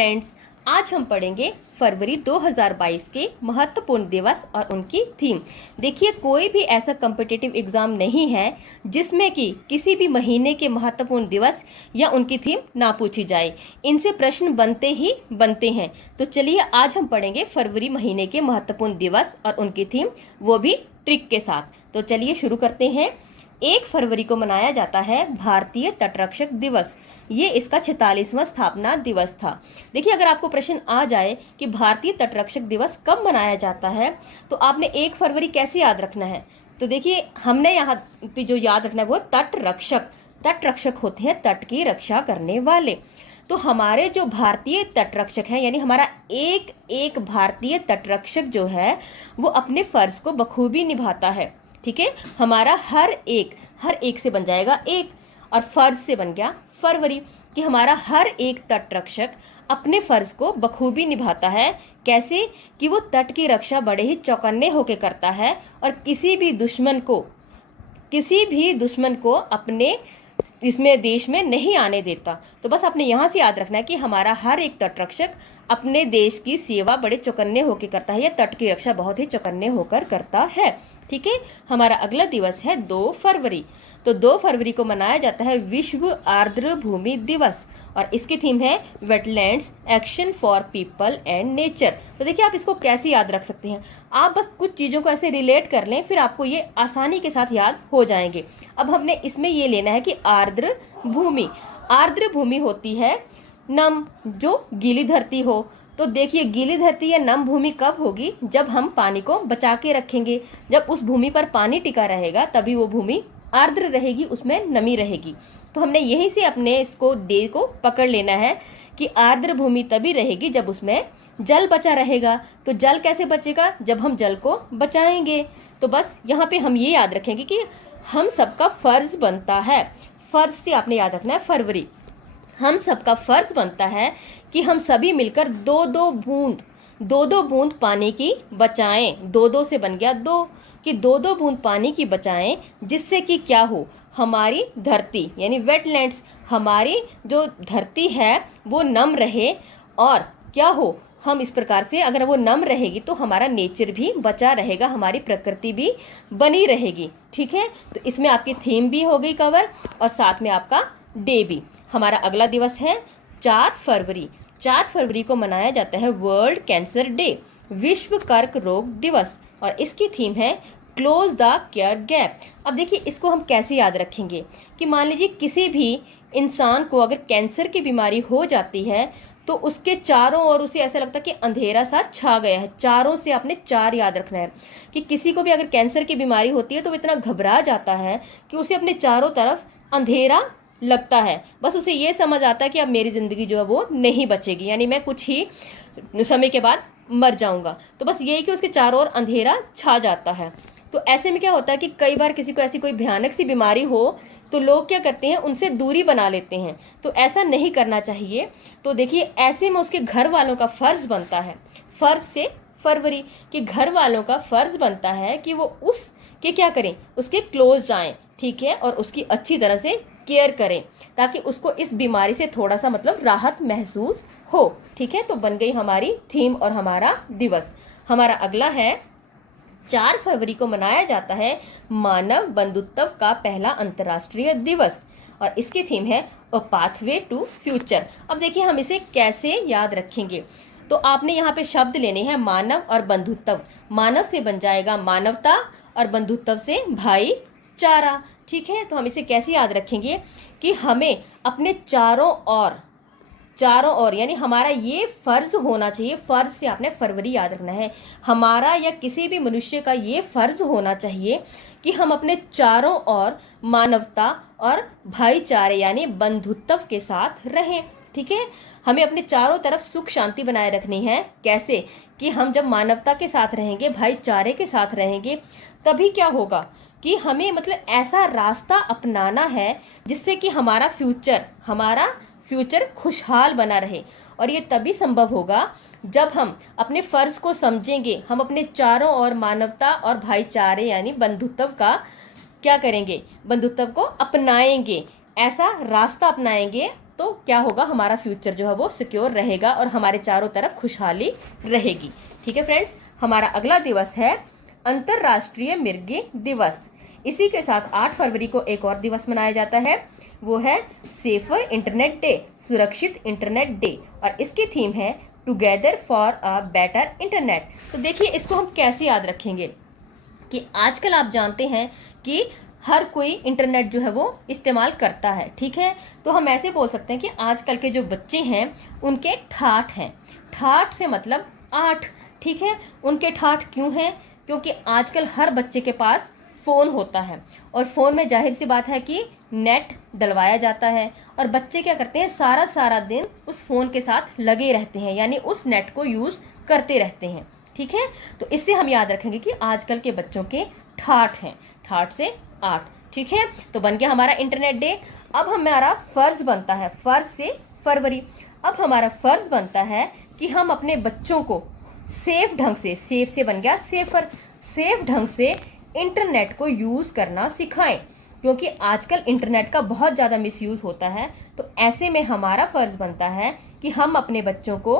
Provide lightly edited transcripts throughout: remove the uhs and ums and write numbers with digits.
Friends, आज हम पढ़ेंगे फरवरी 2022 के महत्वपूर्ण दिवस और उनकी थीम। देखिए, कोई भी ऐसा कॉम्पिटिटिव एग्जाम नहीं है जिसमें कि किसी भी महीने के महत्वपूर्ण दिवस या उनकी थीम ना पूछी जाए। इनसे प्रश्न बनते ही बनते हैं। तो चलिए आज हम पढ़ेंगे फरवरी महीने के महत्वपूर्ण दिवस और उनकी थीम, वो भी ट्रिक के साथ। तो चलिए शुरू करते हैं। 1 फरवरी को मनाया जाता है भारतीय तटरक्षक दिवस। ये इसका 46वां स्थापना दिवस था। देखिए, अगर आपको प्रश्न आ जाए कि भारतीय तटरक्षक दिवस कब मनाया जाता है, तो आपने 1 फरवरी कैसे याद रखना है। तो देखिए, हमने यहाँ पे जो याद रखना है वो तटरक्षक। तटरक्षक होते हैं तट की रक्षा करने वाले। तो हमारे जो भारतीय तटरक्षक हैं, यानी हमारा एक एक भारतीय तटरक्षक जो है वो अपने फर्ज को बखूबी निभाता है। ठीक है, हमारा हर एक से बन जाएगा एक, और फर्ज से बन गया फरवरी, कि हमारा हर एक तटरक्षक अपने फर्ज को बखूबी निभाता है। कैसे? कि वो तट की रक्षा बड़े ही चौकन्ने होकर करता है और किसी भी दुश्मन को अपने इसमें देश में नहीं आने देता। तो बस आपने यहाँ से याद रखना है कि हमारा हर एक तटरक्षक अपने देश की सेवा बड़े चौकन्ने होकर करता है, या तट की रक्षा बहुत ही चौकन्ने होकर करता है। ठीक है, हमारा अगला दिवस है 2 फरवरी। तो 2 फरवरी को मनाया जाता है विश्व आर्द्र भूमि दिवस, और इसकी थीम है wetlands action for people and nature. तो देखिए, आप इसको कैसे याद रख सकते हैं। आप बस कुछ चीजों को ऐसे रिलेट कर लें, फिर आपको ये आसानी के साथ याद हो जाएंगे। अब हमने इसमें ये लेना है कि आर्द्र भूमि होती है नम, जो गीली धरती हो। तो देखिए, गीली धरती या नम भूमि कब होगी? जब हम पानी को बचा के रखेंगे। जब उस भूमि पर पानी टिका रहेगा तभी वो भूमि आर्द्र रहेगी, उसमें नमी रहेगी। तो हमने यहीं से अपने इसको दे को पकड़ लेना है कि आर्द्र भूमि तभी रहेगी जब उसमें जल बचा रहेगा। तो जल कैसे बचेगा? जब हम जल को बचाएंगे। तो बस यहाँ पे हम ये याद रखेंगे कि हम सबका फर्ज बनता है। फर्ज से आपने याद रखना है फरवरी। हम सबका फर्ज बनता है कि हम सभी मिलकर 2-2 बूंद पानी की बचाएं। 2-2 से बन गया 2, कि 2-2 बूंद पानी की बचाएं, जिससे कि क्या हो, हमारी धरती यानी वेटलैंड्स, हमारी जो धरती है वो नम रहे। और क्या हो, हम इस प्रकार से अगर वो नम रहेगी तो हमारा नेचर भी बचा रहेगा, हमारी प्रकृति भी बनी रहेगी। ठीक है, तो इसमें आपकी थीम भी हो गई कवर और साथ में आपका डे भी। हमारा अगला दिवस है 4 फरवरी। 4 फरवरी को मनाया जाता है वर्ल्ड कैंसर डे, विश्व कर्क रोग दिवस, और इसकी थीम है क्लोज द केयर गैप। अब देखिए, इसको हम कैसे याद रखेंगे कि मान लीजिए किसी भी इंसान को अगर कैंसर की बीमारी हो जाती है तो उसके चारों ओर उसे ऐसा लगता है कि अंधेरा सा छा गया है। चारों से आपने 4 याद रखना है कि किसी को भी अगर कैंसर की बीमारी होती है तो वो इतना घबरा जाता है कि उसे अपने चारों तरफ अंधेरा लगता है। बस उसे ये समझ आता है कि अब मेरी जिंदगी जो है वो नहीं बचेगी, यानी मैं कुछ ही समय के बाद मर जाऊंगा। तो बस यही कि उसके चारों ओर अंधेरा छा जाता है। तो ऐसे में क्या होता है कि कई बार किसी को ऐसी कोई भयानक सी बीमारी हो तो लोग क्या करते हैं, उनसे दूरी बना लेते हैं। तो ऐसा नहीं करना चाहिए। तो देखिए, ऐसे में उसके घर वालों का फर्ज बनता है, फर्ज से फरवरी, कि घर वालों का फर्ज बनता है कि वो उसके क्या करें, उसके क्लोज जाएं। ठीक है, और उसकी अच्छी तरह से केयर करें ताकि उसको इस बीमारी से थोड़ा सा राहत महसूस हो। ठीक है, तो बन गई हमारी थीम और हमारा दिवस। हमारा अगला है 4 फरवरी को मनाया जाता है मानव बंधुत्व का पहला अंतर्राष्ट्रीय दिवस, और इसकी थीम है अ पाथवे टू फ्यूचर। अब देखिए, हम इसे कैसे याद रखेंगे। तो आपने यहाँ पे शब्द लेने हैं मानव और बंधुत्व। मानव से बन जाएगा मानवता और बंधुत्व से भाईचारा। ठीक है, तो हम इसे कैसे याद रखेंगे कि हमें अपने चारों ओर यानी हमारा ये फर्ज होना चाहिए। फर्ज से आपने फरवरी याद रखना है। हमारा या किसी भी मनुष्य का ये फर्ज होना चाहिए कि हम अपने चारों ओर मानवता और भाईचारे यानी बंधुत्व के साथ रहें। ठीक है, हमें अपने चारों तरफ सुख शांति बनाए रखनी है। कैसे? कि हम जब मानवता के साथ रहेंगे, भाईचारे के साथ रहेंगे, तभी क्या होगा कि हमें ऐसा रास्ता अपनाना है जिससे कि हमारा फ्यूचर खुशहाल बना रहे। और ये तभी संभव होगा जब हम अपने फर्ज को समझेंगे, हम अपने चारों ओर मानवता और भाईचारे यानी बंधुत्व का क्या करेंगे, बंधुत्व को अपनाएंगे, ऐसा रास्ता अपनाएंगे तो क्या होगा, हमारा फ्यूचर जो है वो सिक्योर रहेगा और हमारे चारों तरफ खुशहाली रहेगी। ठीक है फ्रेंड्स, हमारा अगला दिवस है अंतरराष्ट्रीय मिर्गी दिवस। इसी के साथ 8 फरवरी को एक और दिवस मनाया जाता है, वो है सेफर इंटरनेट डे, सुरक्षित इंटरनेट डे, और इसकी थीम है together for a better internet. तो देखिए इसको हम कैसे याद रखेंगे कि आजकल आप जानते हैं कि हर कोई इंटरनेट जो है वो इस्तेमाल करता है। ठीक है, तो हम ऐसे बोल सकते हैं कि आजकल के जो बच्चे हैं उनके ठाठ हैं। ठाठ से मतलब 8। ठीक है, उनके ठाठ क्यों हैं? क्योंकि आजकल हर बच्चे के पास फ़ोन होता है और फ़ोन में जाहिर सी बात है कि नेट डलवाया जाता है और बच्चे क्या करते हैं, सारा दिन उस फ़ोन के साथ लगे रहते हैं, यानी उस नेट को यूज़ करते रहते हैं। ठीक है, तो इससे हम याद रखेंगे कि आजकल के बच्चों के ठाठ हैं, ठाठ से 8। ठीक है, तो बन गया हमारा इंटरनेट डे। अब हमारा फर्ज बनता है, फर्ज से फरवरी, अब हमारा फर्ज बनता है कि हम अपने बच्चों को सेफ ढंग से, सेफ से बन गया सेफर, सेफ ढंग से इंटरनेट को यूज करना सिखाएं, क्योंकि आजकल इंटरनेट का बहुत ज्यादा मिसयूज होता है। तो ऐसे में हमारा फर्ज बनता है कि हम अपने बच्चों को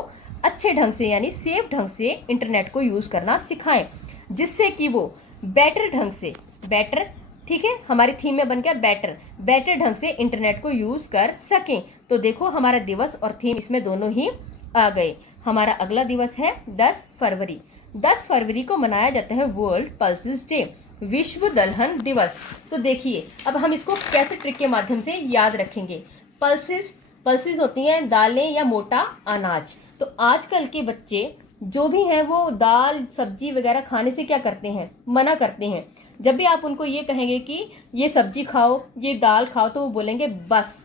अच्छे ढंग से यानी सेफ ढंग से इंटरनेट को यूज करना सिखाएं, जिससे कि वो बेटर ढंग से, बेटर, ठीक है, हमारी थीम में बन गया बेटर, बेटर ढंग से इंटरनेट को यूज कर सकें। तो देखो हमारा दिवस और थीम इसमें दोनों ही आ गए। हमारा अगला दिवस है 10 फरवरी। 10 फरवरी को मनाया जाता है वर्ल्ड पल्सेस डे, विश्व दलहन दिवस। तो देखिए अब हम इसको कैसे ट्रिक के माध्यम से याद रखेंगे। पल्सेस, पल्सेस होती हैं दालें या मोटा अनाज। तो आजकल के बच्चे जो भी हैं वो दाल सब्जी वगैरह खाने से क्या करते हैं, मना करते हैं। जब भी आप उनको ये कहेंगे कि ये सब्जी खाओ, ये दाल खाओ, तो वो बोलेंगे बस,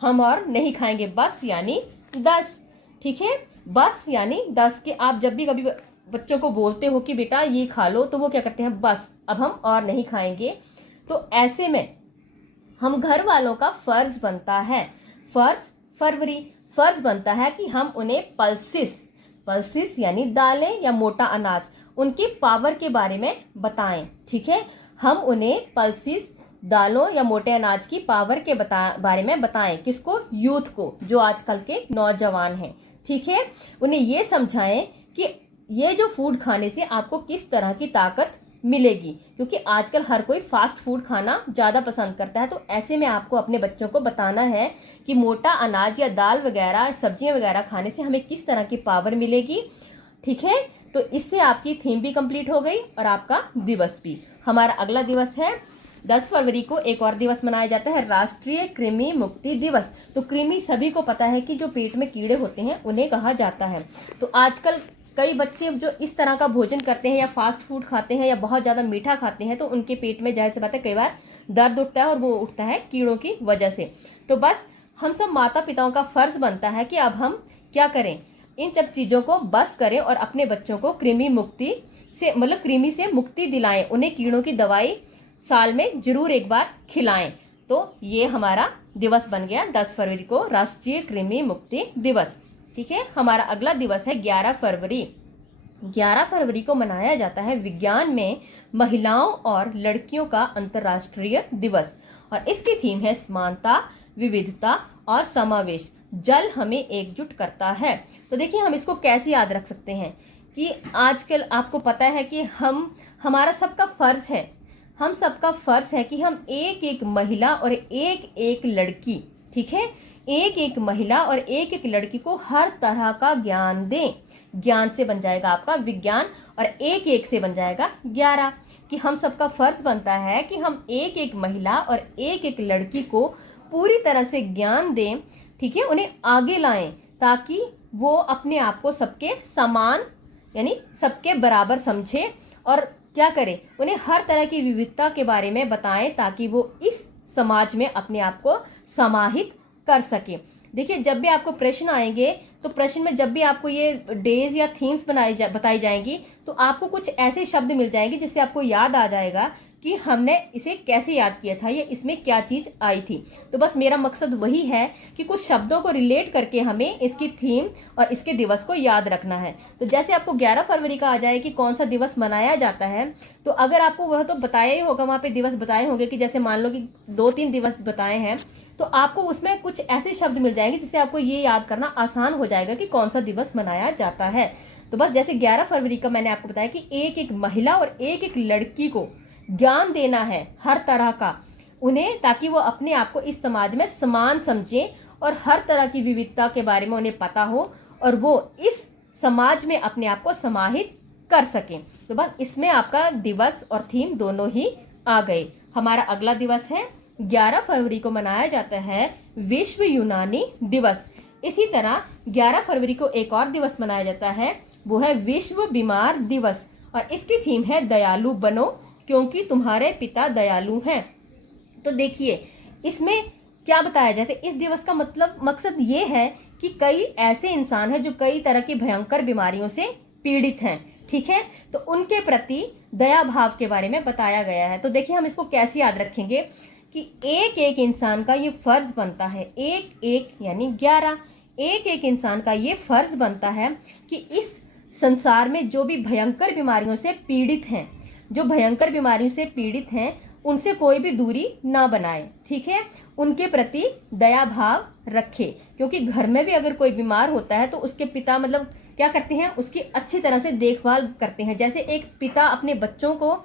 हम और नहीं खाएंगे। बस यानी 10। ठीक है, बस यानी 10 के आप जब भी कभी बच्चों को बोलते हो कि बेटा ये खा लो, तो वो क्या करते हैं, बस, अब हम और नहीं खाएंगे। तो ऐसे में हम घर वालों का फर्ज बनता है, फर्ज फरवरी, फर्ज बनता है कि हम उन्हें पल्सेस, पल्सेस यानी दालें या मोटा अनाज, उनकी पावर के बारे में बताएं। ठीक है, हम उन्हें पल्सेस, दालों या मोटे अनाज की पावर के बारे में बताएं। किसको? यूथ को, जो आजकल के नौजवान हैं। ठीक है, उन्हें ये समझाएं कि ये जो फूड खाने से आपको किस तरह की ताकत मिलेगी, क्योंकि आजकल हर कोई फास्ट फूड खाना ज्यादा पसंद करता है। तो ऐसे में आपको अपने बच्चों को बताना है कि मोटा अनाज या दाल वगैरह सब्जियां वगैरह खाने से हमें किस तरह की पावर मिलेगी। ठीक है, तो इससे आपकी थीम भी कंप्लीट हो गई और आपका दिवस भी। हमारा अगला दिवस है 10 फरवरी को एक और दिवस मनाया जाता है, राष्ट्रीय कृमि मुक्ति दिवस। तो कृमि सभी को पता है कि जो पेट में कीड़े होते हैं उन्हें कहा जाता है। तो आजकल कई बच्चे जो इस तरह का भोजन करते हैं या फास्ट फूड खाते हैं या बहुत ज्यादा मीठा खाते हैं, तो उनके पेट में जाहिर सी बात है कई बार दर्द उठता है और वो उठता है कीड़ों की वजह से। तो बस हम सब माता पिताओं का फर्ज बनता है कि अब हम क्या करें, इन सब चीजों को बस करें और अपने बच्चों को कृमि मुक्ति से, मतलब कृमि से मुक्ति दिलाएं, उन्हें कीड़ों की दवाई साल में जरूर एक बार खिलाएं। तो ये हमारा दिवस बन गया 10 फरवरी को राष्ट्रीय कृमि मुक्ति दिवस। ठीक है, हमारा अगला दिवस है 11 फरवरी। 11 फरवरी को मनाया जाता है विज्ञान में महिलाओं और लड़कियों का अंतर्राष्ट्रीय दिवस, और इसकी थीम है समानता, विविधता और समावेश। जल हमें एकजुट करता है। तो देखिए हम इसको कैसे याद रख सकते हैं कि आजकल आपको पता है कि हमारा सबका फर्ज है, हम सबका फर्ज है कि हम एक एक महिला और एक एक लड़की, ठीक है, एक एक महिला और एक एक लड़की को हर तरह का ज्ञान दें। ज्ञान से बन जाएगा आपका विज्ञान और एक एक से बन जाएगा 11, कि हम सबका फर्ज बनता है कि हम एक एक महिला और एक एक लड़की को पूरी तरह से ज्ञान दें। ठीक है, उन्हें आगे लाएं ताकि वो अपने आप को सबके समान यानी सबके बराबर समझे और क्या करें, उन्हें हर तरह की विविधता के बारे में बताएं ताकि वो इस समाज में अपने आप को समाहित कर सके। देखिए जब भी आपको प्रश्न आएंगे तो प्रश्न में जब भी आपको ये डेज या थीम्स बताई जाएंगी तो आपको कुछ ऐसे शब्द मिल जाएंगे जिससे आपको याद आ जाएगा कि हमने इसे कैसे याद किया था, ये इसमें क्या चीज आई थी। तो बस मेरा मकसद वही है कि कुछ शब्दों को रिलेट करके हमें इसकी थीम और इसके दिवस को याद रखना है। तो जैसे आपको 11 फरवरी का आ जाए कि कौन सा दिवस मनाया जाता है, तो अगर आपको वह तो बताया ही होगा, वहां पे दिवस बताए होंगे कि जैसे मान लो कि 2-3 दिवस बताए हैं, तो आपको उसमें कुछ ऐसे शब्द मिल जाएंगे जिससे आपको ये याद करना आसान हो जाएगा कि कौन सा दिवस मनाया जाता है। तो बस जैसे 11 फरवरी का मैंने आपको बताया कि एक एक महिला और एक एक लड़की को ज्ञान देना है हर तरह का उन्हें, ताकि वो अपने आप को इस समाज में समान समझें और हर तरह की विविधता के बारे में उन्हें पता हो और वो इस समाज में अपने आप को समाहित कर सकें। तो बस इसमें आपका दिवस और थीम दोनों ही आ गए। हमारा अगला दिवस है 11 फरवरी को मनाया जाता है विश्व यूनानी दिवस। इसी तरह 11 फरवरी को एक और दिवस मनाया जाता है, वो है विश्व बीमार दिवस और इसकी थीम है दयालु बनो क्योंकि तुम्हारे पिता दयालु हैं। तो देखिए इसमें क्या बताया जाता है, इस दिवस का मतलब मकसद ये है कि कई ऐसे इंसान हैं जो कई तरह की भयंकर बीमारियों से पीड़ित हैं, ठीक है, तो उनके प्रति दया भाव के बारे में बताया गया है। तो देखिए हम इसको कैसे याद रखेंगे कि एक एक इंसान का ये फर्ज बनता है, एक एक यानी 11, एक एक इंसान का ये फर्ज बनता है कि इस संसार में जो भी भयंकर बीमारियों से पीड़ित हैं, जो भयंकर बीमारियों से पीड़ित हैं, उनसे कोई भी दूरी ना बनाए, ठीक है, उनके प्रति दया भाव रखे। क्योंकि घर में भी अगर कोई बीमार होता है तो उसके पिता मतलब क्या करते हैं, उसकी अच्छी तरह से देखभाल करते हैं। जैसे एक पिता अपने बच्चों को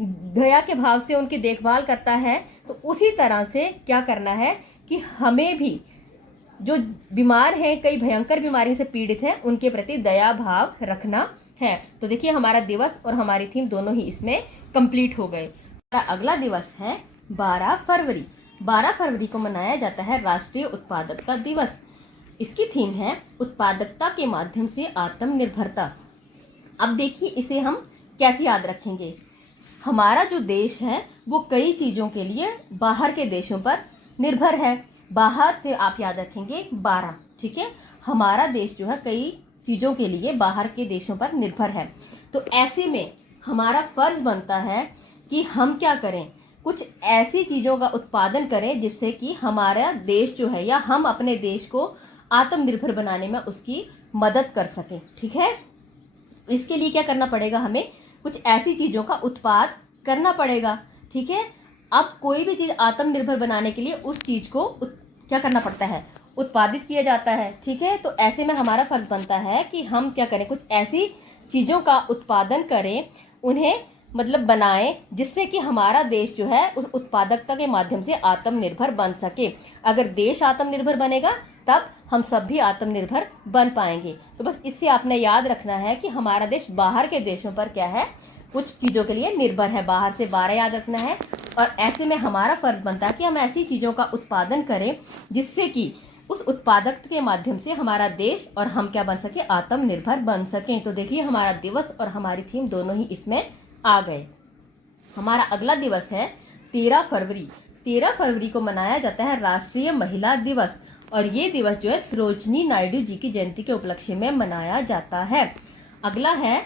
दया के भाव से उनकी देखभाल करता है, तो उसी तरह से क्या करना है कि हमें भी जो बीमार हैं, कई भयंकर बीमारी से पीड़ित हैं, उनके प्रति दया भाव रखना है। तो देखिए हमारा दिवस और हमारी थीम दोनों ही इसमें कंप्लीट हो गए। हमारा अगला दिवस है 12 फरवरी। 12 फरवरी को मनाया जाता है राष्ट्रीय उत्पादकता दिवस। इसकी थीम है उत्पादकता के माध्यम से आत्मनिर्भरता। अब देखिए इसे हम कैसे याद रखेंगे। हमारा जो देश है वो कई चीजों के लिए बाहर के देशों पर निर्भर है। बाहर से आप याद रखेंगे 12, ठीक है, हमारा देश जो है कई चीजों के लिए बाहर के देशों पर निर्भर है। तो ऐसे में हमारा फर्ज बनता है कि हम क्या करें, कुछ ऐसी चीजों का उत्पादन करें जिससे कि हमारा देश जो है या हम अपने देश को आत्मनिर्भर बनाने में उसकी मदद कर सकें, ठीक है। इसके लिए क्या करना पड़ेगा, हमें कुछ ऐसी चीजों का उत्पाद करना पड़ेगा, ठीक है। अब कोई भी चीज आत्मनिर्भर बनाने के लिए उस चीज को क्या करना पड़ता है, उत्पादित किया जाता है, ठीक है। तो ऐसे में हमारा फर्ज बनता है कि हम क्या करें, कुछ ऐसी चीजों का उत्पादन करें, उन्हें मतलब बनाएं जिससे कि हमारा देश जो है उस उत्पादकता के माध्यम से आत्मनिर्भर बन सके। अगर देश आत्मनिर्भर बनेगा तब हम सब भी आत्मनिर्भर बन पाएंगे। तो बस इससे आपने याद रखना है कि हमारा देश बाहर के देशों पर क्या है, कुछ चीजों के लिए निर्भर है। बाहर से 12 याद रखना है और ऐसे में हमारा फर्ज बनता है कि हम ऐसी चीजों का उत्पादन करें जिससे कि उस उत्पादकता के माध्यम से हमारा देश और हम क्या बन सके, आत्मनिर्भर बन सकें। तो देखिए हमारा दिवस और हमारी थीम दोनों ही इसमें आ गए। हमारा अगला दिवस है 13 फरवरी। 13 फरवरी को मनाया जाता है राष्ट्रीय महिला दिवस और ये दिवस जो है सरोजनी नायडू जी की जयंती के उपलक्ष्य में मनाया जाता है। अगला है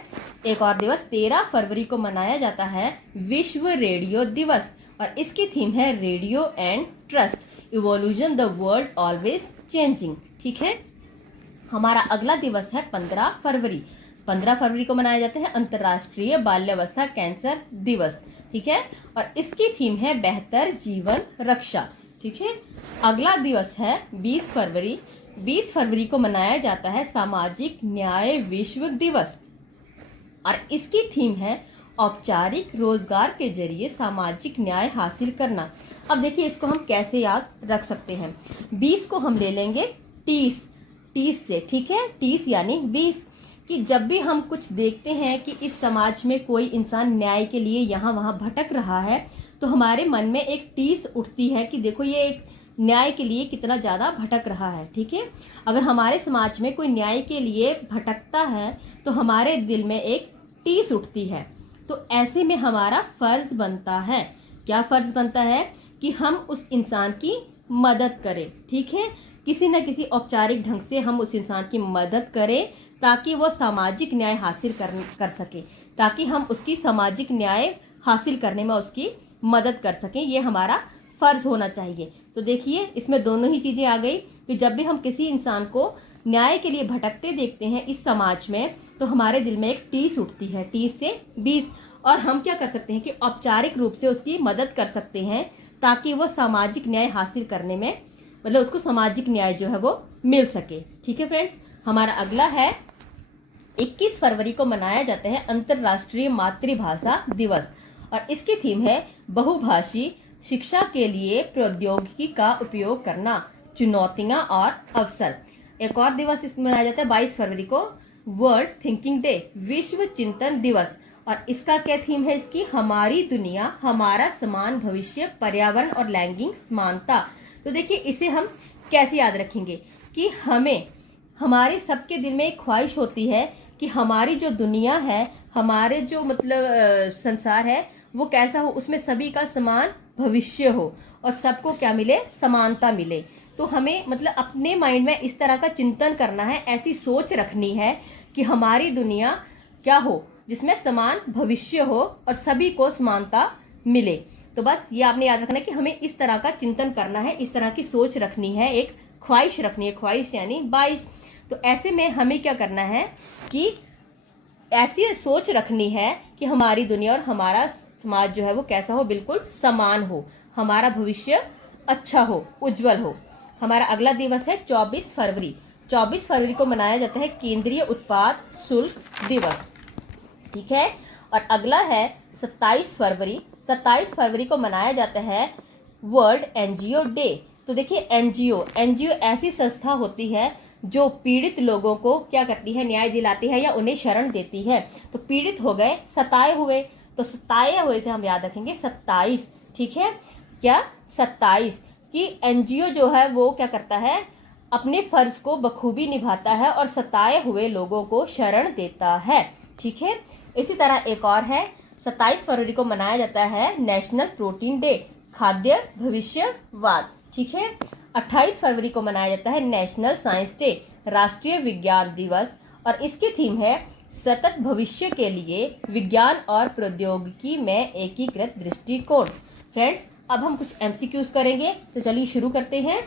एक और दिवस 13 फरवरी को मनाया जाता है विश्व रेडियो दिवस और इसकी थीम है radio and trust, evolution the world always changing, ठीक है। हमारा अगला दिवस है 15 फरवरी। 15 फरवरी को मनाया जाता है अंतर्राष्ट्रीय बाल्यावस्था कैंसर दिवस, ठीक है, और इसकी थीम है बेहतर जीवन रक्षा, ठीक है। अगला दिवस है 20 फरवरी। 20 फरवरी को मनाया जाता है सामाजिक न्याय विश्व दिवस और इसकी थीम है औपचारिक रोजगार के जरिए सामाजिक न्याय हासिल करना। अब देखिए इसको हम कैसे याद रख सकते हैं। 20 को हम ले लेंगे 30 से, ठीक है, 30 यानी 20 कि जब भी हम कुछ देखते हैं कि इस समाज में कोई इंसान न्याय के लिए यहाँ वहाँ भटक रहा है तो हमारे मन में एक टीस उठती है कि देखो ये एक न्याय के लिए कितना ज्यादा भटक रहा है, ठीक है। अगर हमारे समाज में कोई न्याय के लिए भटकता है तो हमारे दिल में एक टीस उठती है। तो ऐसे में हमारा फर्ज बनता है, क्या फर्ज बनता है कि हम उस इंसान की मदद करें, ठीक है, किसी न किसी औपचारिक ढंग से हम उस इंसान की मदद करें ताकि वो सामाजिक न्याय हासिल कर सके, ताकि हम उसकी सामाजिक न्याय हासिल करने में उसकी मदद कर सकें, ये हमारा फर्ज होना चाहिए। तो देखिए इसमें दोनों ही चीजें आ गई कि जब भी हम किसी इंसान को न्याय के लिए भटकते देखते हैं इस समाज में, तो हमारे दिल में एक टीस उठती है, 30 से 20, और हम क्या कर सकते हैं कि औपचारिक रूप से उसकी मदद कर सकते हैं ताकि वो सामाजिक न्याय हासिल करने में, मतलब उसको सामाजिक न्याय जो है वो मिल सके। ठीक है फ्रेंड्स, हमारा अगला है 21 फरवरी को मनाया जाता है अंतर्राष्ट्रीय मातृभाषा दिवस, और इसकी थीम है बहुभाषी शिक्षा के लिए प्रौद्योगिकी का उपयोग करना, चुनौतियां और अवसर। एक और दिवस इसमें मनाया जाता है 22 फरवरी को, वर्ल्ड थिंकिंग डे, विश्व चिंतन दिवस, और इसका क्या थीम है इसकी, हमारी दुनिया हमारा समान भविष्य, पर्यावरण और लैंगिक समानता। तो देखिए इसे हम कैसे याद रखेंगे कि हमें, हमारे सबके दिल में एक ख्वाहिश होती है कि हमारी जो दुनिया है, हमारे जो मतलब संसार है वो कैसा हो, उसमें सभी का समान भविष्य हो और सबको क्या मिले, समानता मिले। तो हमें मतलब अपने माइंड में इस तरह का चिंतन करना है, ऐसी सोच रखनी है कि हमारी दुनिया क्या हो जिसमें समान भविष्य हो और सभी को समानता मिले। तो बस ये आपने याद रखना है कि हमें इस तरह का चिंतन करना है, इस तरह की सोच रखनी है, एक ख्वाहिश रखनी है, ख्वाहिश यानी 22। तो ऐसे में हमें क्या करना है कि ऐसी सोच रखनी है कि हमारी दुनिया और हमारा समाज जो है वो कैसा हो, बिल्कुल समान हो, हमारा भविष्य अच्छा हो, उज्जवल हो। हमारा अगला दिवस है 24 फरवरी। 24 फरवरी को मनाया जाता है केंद्रीय उत्पाद शुल्क दिवस। ठीक है, और अगला है 27 फरवरी। 27 फरवरी को मनाया जाता है वर्ल्ड एनजीओ डे। तो देखिए एनजीओ ऐसी संस्था होती है जो पीड़ित लोगों को क्या करती है, न्याय दिलाती है या उन्हें शरण देती है। तो पीड़ित हो गए, सताए हुए, तो सताए हुए से हम याद रखेंगे 27। ठीक है, क्या 27 कि एनजीओ जो है वो क्या करता है, अपने फर्ज को बखूबी निभाता है और सताए हुए लोगों को शरण देता है। ठीक है, इसी तरह एक और है 27 फरवरी को मनाया जाता है नेशनल प्रोटीन डे, खाद्य भविष्यवाद। ठीक है, 28 फरवरी को मनाया जाता है नेशनल साइंस डे, राष्ट्रीय विज्ञान दिवस, और इसकी थीम है सतत भविष्य के लिए विज्ञान और प्रौद्योगिकी में एकीकृत दृष्टिकोण। फ्रेंड्स, अब हम कुछ एमसीक्यूज करेंगे, तो चलिए शुरू करते हैं।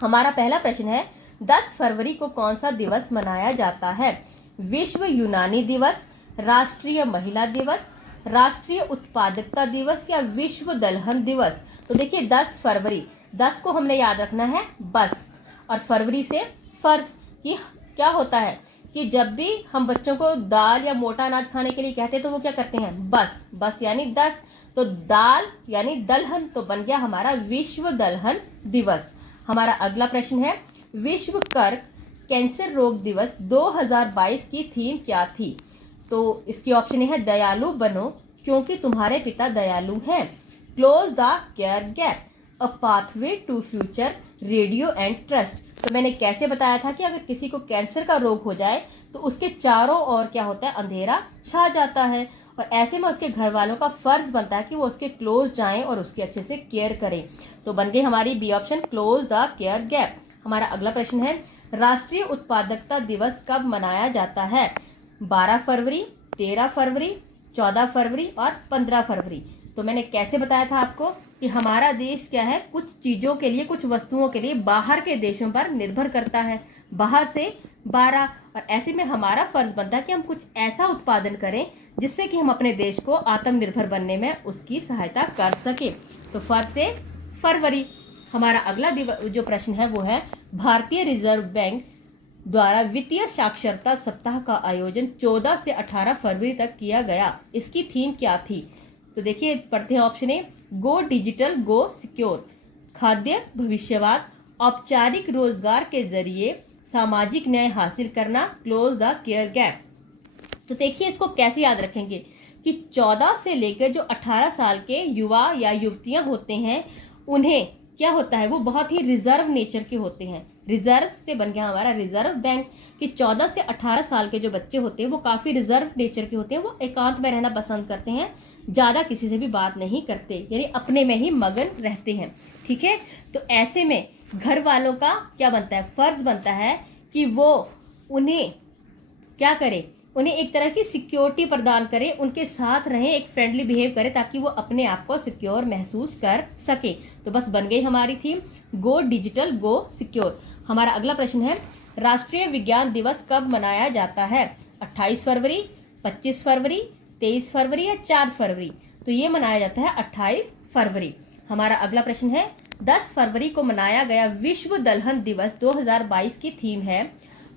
हमारा पहला प्रश्न है 10 फरवरी को कौन सा दिवस मनाया जाता है, विश्व यूनानी दिवस, राष्ट्रीय महिला दिवस, राष्ट्रीय उत्पादकता दिवस या विश्व दलहन दिवस। तो देखिए 10 फरवरी, 10 को हमने याद रखना है बस, और फरवरी से फर्ज की क्या होता है कि जब भी हम बच्चों को दाल या मोटा अनाज खाने के लिए कहते हैं तो वो क्या करते हैं, बस यानी 10, तो दाल यानी दलहन, तो बन गया हमारा विश्व दलहन दिवस। हमारा अगला प्रश्न है विश्व कर्क कैंसर रोग दिवस 2022 की थीम क्या थी। तो इसकी ऑप्शन है दयालु बनो क्योंकि तुम्हारे पिता दयालु हैं, close the care gap, a pathway to future, radio and trust. तो मैंने कैसे बताया था कि अगर किसी को कैंसर का रोग हो जाए तो उसके चारों ओर क्या होता है, अंधेरा छा जाता है, और ऐसे में उसके घर वालों का फर्ज बनता है कि वो उसके क्लोज जाएं और उसकी अच्छे से केयर करें। तो बन गई हमारी B option, close the care gap. हमारा अगला प्रश्न है राष्ट्रीय उत्पादकता दिवस कब मनाया जाता है, 12 फरवरी, 13 फरवरी, 14 फरवरी और 15 फरवरी। तो मैंने कैसे बताया था आपको कि हमारा देश क्या है, कुछ चीजों के लिए, कुछ वस्तुओं के लिए बाहर के देशों पर निर्भर करता है, बाहर से 12, और ऐसे में हमारा फर्ज बनता है कि हम कुछ ऐसा उत्पादन करें जिससे कि हम अपने देश को आत्मनिर्भर बनने में उसकी सहायता कर सके। तो फर्ज से फरवरी। हमारा अगला जो प्रश्न है वो है भारतीय रिजर्व बैंक द्वारा वित्तीय साक्षरता सप्ताह का आयोजन 14 से 18 फरवरी तक किया गया, इसकी थीम क्या थी। तो देखिए पढ़ते हैं option A, go digital go secure, खाद्य भविष्यवाद, औपचारिक रोजगार के जरिए सामाजिक न्याय हासिल करना, क्लोज द केयर गैप। तो देखिए इसको कैसे याद रखेंगे कि 14 से लेकर जो 18 साल के युवा या युवतियां होते हैं उन्हें क्या होता है, वो बहुत ही रिजर्व नेचर के होते हैं। रिजर्व से बन गया हमारा रिजर्व बैंक कि 14 से 18 साल के जो बच्चे होते हैं वो काफी रिजर्व नेचर के होते हैं, वो एकांत में रहना पसंद करते हैं, ज्यादा किसी से भी बात नहीं करते, यानी अपने में ही मगन रहते हैं। ठीक है, तो ऐसे में घर वालों का क्या बनता है, फर्ज बनता है कि वो उन्हें क्या करे, उन्हें एक तरह की सिक्योरिटी प्रदान करे, उनके साथ रहे, एक फ्रेंडली बिहेव करे ताकि वो अपने आप को सिक्योर महसूस कर सके। तो बस बन गई हमारी थीम गो डिजिटल गो सिक्योर। हमारा अगला प्रश्न है राष्ट्रीय विज्ञान दिवस कब मनाया जाता है? 28 फरवरी, 25 फरवरी, 23 फरवरी या 4 फरवरी? तो ये मनाया जाता है 28 फरवरी। हमारा अगला प्रश्न है 10 फरवरी को मनाया गया विश्व दलहन दिवस 2022 की थीम है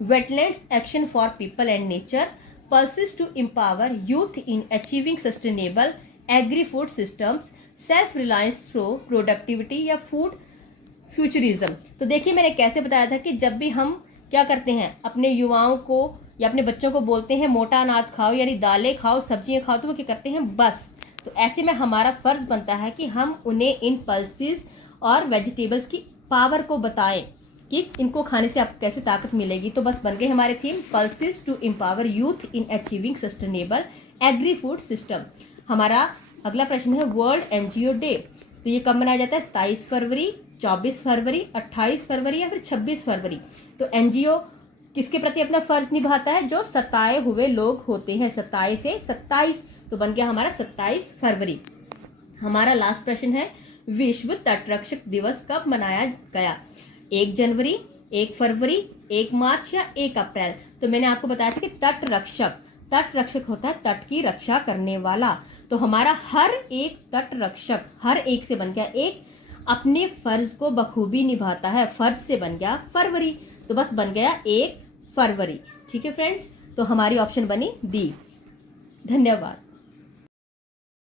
wetlands action for people and nature, pulses to empower youth in achieving sustainable agri food systems, self reliance through productivity या फूड फ्यूचरिज्म। तो देखिए मैंने कैसे बताया था कि जब भी हम क्या करते हैं अपने युवाओं को या अपने बच्चों को बोलते हैं मोटा अनाज खाओ यानी दालें खाओ सब्जियां खाओ, तो वो क्या करते हैं बस। तो ऐसे में हमारा फर्ज बनता है कि हम उन्हें इन पल्सेस और वेजिटेबल्स की पावर को बताएं कि इनको खाने से आपको कैसे ताकत मिलेगी। तो बस बन गई हमारी theme pulses to empower youth in achieving sustainable agri food system. हमारा अगला प्रश्न है वर्ल्ड एनजीओ डे। तो ये कब मनाया जाता है? 27 फरवरी, 24 फरवरी, 28 फरवरी या फिर 26 फरवरी। तो एनजीओ किसके प्रति अपना फर्ज निभाता है? जो सताए हुए लोग होते हैं, 27 से 27। तो बन गया हमारा 27 फरवरी। हमारा लास्ट प्रश्न है विश्व तटरक्षक दिवस कब मनाया गया? 1 जनवरी, 1 फरवरी, 1 मार्च या 1 अप्रैल? तो मैंने आपको बताया था कि तटरक्षक होता है तट की रक्षा करने वाला। तो हमारा हर एक तटरक्षक हर एक से बन गया एक अपने फर्ज को बखूबी निभाता है, फर्ज से बन गया फरवरी। तो बस बन गया 1 फरवरी। ठीक है फ्रेंड्स, तो हमारी ऑप्शन बनी डी। धन्यवाद।